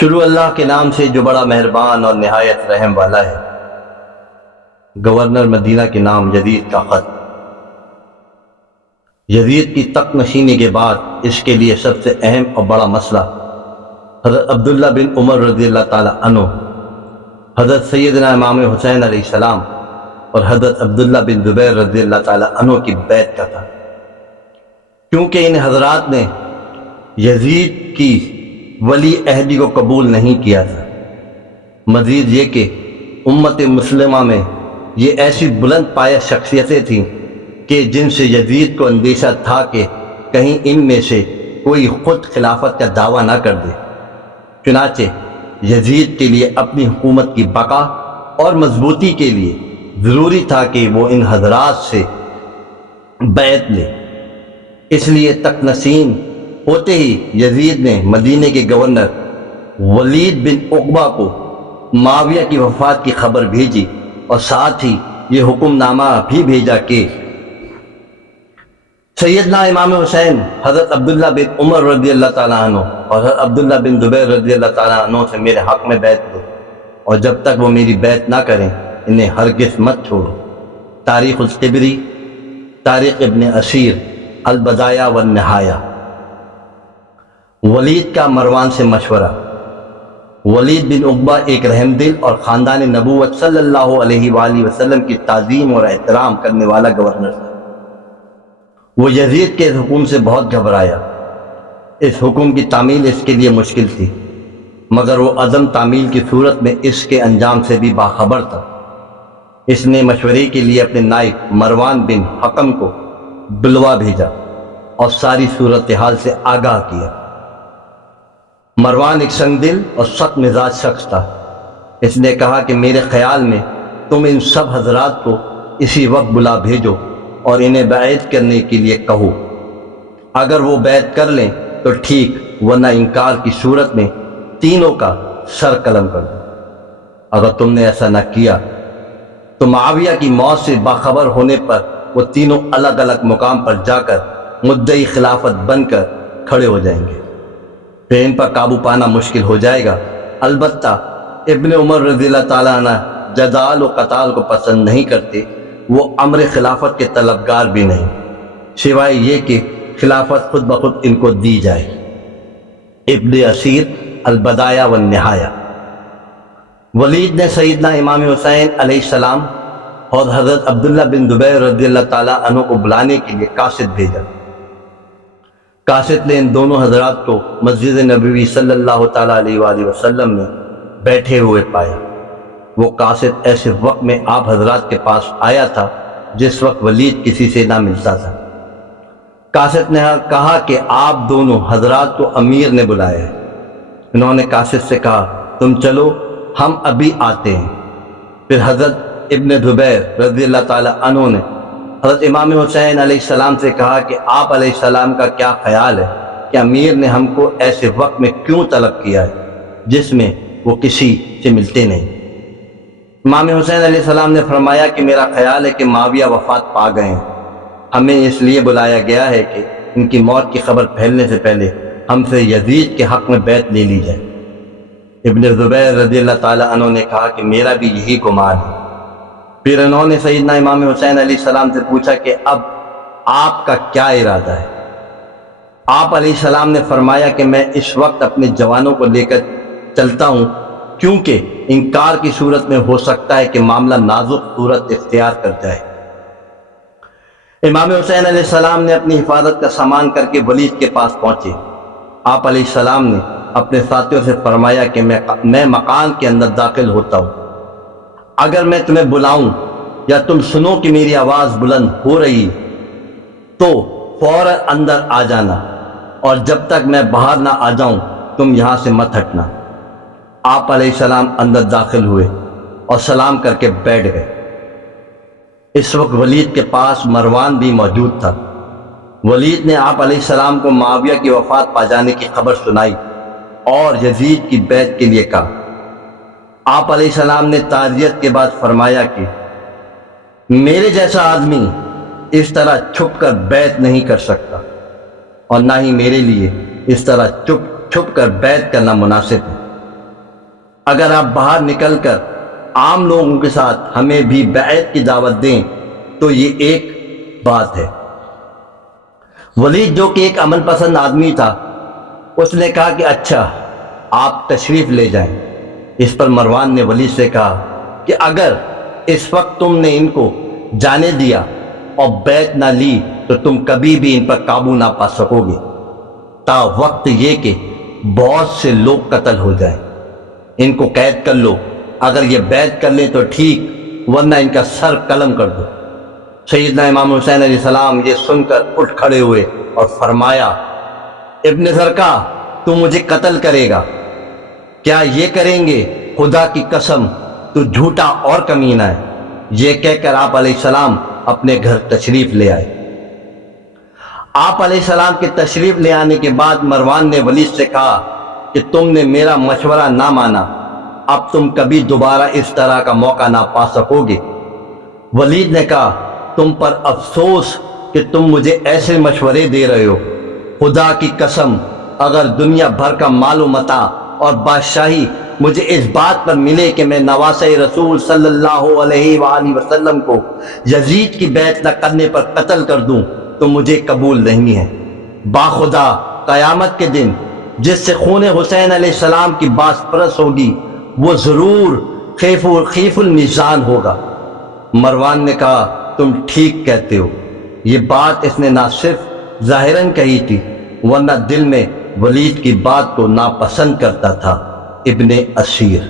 شروع اللہ کے نام سے جو بڑا مہربان اور نہایت رحم والا ہے۔ گورنر مدینہ کے نام یزید کا خط۔ یزید کی تخت نشینی کے بعد اس کے لیے سب سے اہم اور بڑا مسئلہ حضرت عبداللہ بن عمر رضی اللہ تعالی عنہ، حضرت سیدنا امام حسین علیہ السلام اور حضرت عبداللہ بن زبیر رضی اللہ تعالی عنہ کی بیعت کا تھا، کیونکہ ان حضرات نے یزید کی ولی عہدی کو قبول نہیں کیا تھا۔ مزید یہ کہ امت مسلمہ میں یہ ایسی بلند پایہ شخصیتیں تھیں کہ جن سے یزید کو اندیشہ تھا کہ کہیں ان میں سے کوئی خود خلافت کا دعویٰ نہ کر دے۔ چنانچہ یزید کے لیے اپنی حکومت کی بقا اور مضبوطی کے لیے ضروری تھا کہ وہ ان حضرات سے بیعت لے۔ اس لیے تخت نشین ہوتے ہی یزید نے مدینہ کے گورنر ولید بن عقبہ کو معاویہ کی وفات کی خبر بھیجی اور ساتھ ہی یہ حکم نامہ بھی بھیجا کہ سیدنا امام حسین حضرت عبداللہ بن عمر رضی اللہ تعالیٰ عنہ اور حضرت عبداللہ بن زبیر رضی اللہ تعالیٰ عنہ سے میرے حق میں بیعت دو، اور جب تک وہ میری بیعت نہ کریں انہیں ہرگز مت چھوڑو۔ تاریخ الطبری، تاریخ ابن اسیر، البدایہ والنہایہ۔ ولید کا مروان سے مشورہ۔ ولید بن عقبہ ایک رحم دل اور خاندان نبوت صلی اللہ علیہ وآلہ وسلم کی تعظیم اور احترام کرنے والا گورنر تھا۔ وہ یزید کے اس حکم سے بہت گھبرایا۔ اس حکم کی تعمیل اس کے لیے مشکل تھی، مگر وہ عدم تعمیل کی صورت میں اس کے انجام سے بھی باخبر تھا۔ اس نے مشورے کے لیے اپنے نائب مروان بن حکم کو بلوا بھیجا اور ساری صورتحال سے آگاہ کیا۔ مروان ایک سنگ دل اور سخت مزاج شخص تھا۔ اس نے کہا کہ میرے خیال میں تم ان سب حضرات کو اسی وقت بلا بھیجو اور انہیں بیعت کرنے کے لیے کہو۔ اگر وہ بیعت کر لیں تو ٹھیک، ورنہ انکار کی صورت میں تینوں کا سر قلم کر دو۔ اگر تم نے ایسا نہ کیا تو معاویہ کی موت سے باخبر ہونے پر وہ تینوں الگ الگ مقام پر جا کر مدعی خلافت بن کر کھڑے ہو جائیں گے، پھر ان پر قابو پانا مشکل ہو جائے گا۔ البتہ ابن عمر رضی اللہ تعالیٰ عنہ جدال و قتال کو پسند نہیں کرتے، وہ امر خلافت کے طلبگار بھی نہیں، سوائے یہ کہ خلافت خود بخود ان کو دی جائے۔ ابن اسیر، البدایہ والنہایہ۔ ولید نے سیدنا امام حسین علیہ السلام اور حضرت عبداللہ بن زبیر رضی اللہ تعالیٰ عنہ کو بلانے کے لیے قاصد بھیجا۔ قاصد نے ان دونوں حضرات کو مسجد نبوی صلی اللہ تعالیٰ علیہ وآلہ وسلم میں بیٹھے ہوئے پایا۔ وہ قاصد ایسے وقت میں آپ حضرات کے پاس آیا تھا جس وقت ولید کسی سے نہ ملتا تھا۔ قاصد نے کہا کہ آپ دونوں حضرات کو امیر نے بلایا ہے۔ انہوں نے قاصد سے کہا تم چلو، ہم ابھی آتے ہیں۔ پھر حضرت ابن زبیر رضی اللہ تعالیٰ عنہ نے حضرت امام حسین علیہ السلام سے کہا کہ آپ علیہ السلام کا کیا خیال ہے کہ امیر نے ہم کو ایسے وقت میں کیوں طلب کیا ہے جس میں وہ کسی سے ملتے نہیں؟ امام حسین علیہ السلام نے فرمایا کہ میرا خیال ہے کہ معاویہ وفات پا گئے ہیں، ہمیں اس لیے بلایا گیا ہے کہ ان کی موت کی خبر پھیلنے سے پہلے ہم سے یزید کے حق میں بیعت لے لی جائے۔ ابن زبیر رضی اللہ تعالیٰ عنہ نے کہا کہ میرا بھی یہی گمان ہے۔ پھر انہوں نے سیدنا امام حسین علیہ السلام سے پوچھا کہ اب آپ کا کیا ارادہ ہے؟ آپ علیہ السلام نے فرمایا کہ میں اس وقت اپنے جوانوں کو لے کر چلتا ہوں، کیونکہ انکار کی صورت میں ہو سکتا ہے کہ معاملہ نازک صورت اختیار کر جائے۔ امام حسین علیہ السلام نے اپنی حفاظت کا سامان کر کے ولید کے پاس پہنچے۔ آپ علیہ السلام نے اپنے ساتھیوں سے فرمایا کہ میں مکان کے اندر داخل ہوتا ہوں، اگر میں تمہیں بلاؤں یا تم سنو کہ میری آواز بلند ہو رہی تو فوراً اندر آ جانا، اور جب تک میں باہر نہ آ جاؤں تم یہاں سے مت ہٹنا۔ آپ علیہ السلام اندر داخل ہوئے اور سلام کر کے بیٹھ گئے۔ اس وقت ولید کے پاس مروان بھی موجود تھا۔ ولید نے آپ علیہ السلام کو معاویہ کی وفات پا جانے کی خبر سنائی اور یزید کی بیعت کے لیے کہا۔ آپ علیہ السلام نے تعزیت کے بعد فرمایا کہ میرے جیسا آدمی اس طرح چھپ کر بیعت نہیں کر سکتا، اور نہ ہی میرے لیے اس طرح چھپ کر بیعت کرنا مناسب ہے۔ اگر آپ باہر نکل کر عام لوگوں کے ساتھ ہمیں بھی بیعت کی دعوت دیں تو یہ ایک بات ہے۔ ولید جو کہ ایک امن پسند آدمی تھا، اس نے کہا کہ اچھا آپ تشریف لے جائیں۔ اس پر مروان نے ولید سے کہا کہ اگر اس وقت تم نے ان کو جانے دیا اور بیعت نہ لی تو تم کبھی بھی ان پر قابو نہ پا سکو گے، تا وقت یہ کہ بہت سے لوگ قتل ہو جائیں۔ ان کو قید کر لو، اگر یہ بیعت کر لیں تو ٹھیک، ورنہ ان کا سر قلم کر دو۔ سیدنا امام حسین علیہ السلام یہ سن کر اٹھ کھڑے ہوئے اور فرمایا، ابن زرکا تو مجھے قتل کرے گا؟ کیا یہ کریں گے؟ خدا کی قسم تو جھوٹا اور کمینہ ہے۔ یہ کہہ کر آپ علیہ السلام اپنے گھر تشریف لے آئے۔ آپ علیہ السلام کے تشریف لے آنے کے بعد مروان نے ولید سے کہا کہ تم نے میرا مشورہ نہ مانا، اب تم کبھی دوبارہ اس طرح کا موقع نہ پا سکو گے۔ ولید نے کہا، تم پر افسوس کہ تم مجھے ایسے مشورے دے رہے ہو۔ خدا کی قسم اگر دنیا بھر کا مال و متاع اور بادشاہی مجھے اس بات پر ملے کہ میں نواسہ رسول صلی اللہ علیہ وآلہ وسلم کو یزید کی بیعت نہ کرنے پر قتل کر دوں تو مجھے قبول نہیں ہے۔ باخدا قیامت کے دن جس سے خون حسین علیہ السلام کی باس پرس ہوگی وہ ضرور خیف المیزان ہوگا۔ مروان نے کہا، تم ٹھیک کہتے ہو۔ یہ بات اس نے نہ صرف ظاہراً کہی تھی ورنہ دل میں ولید کی بات کو ناپسند کرتا تھا۔ ابن اسیر۔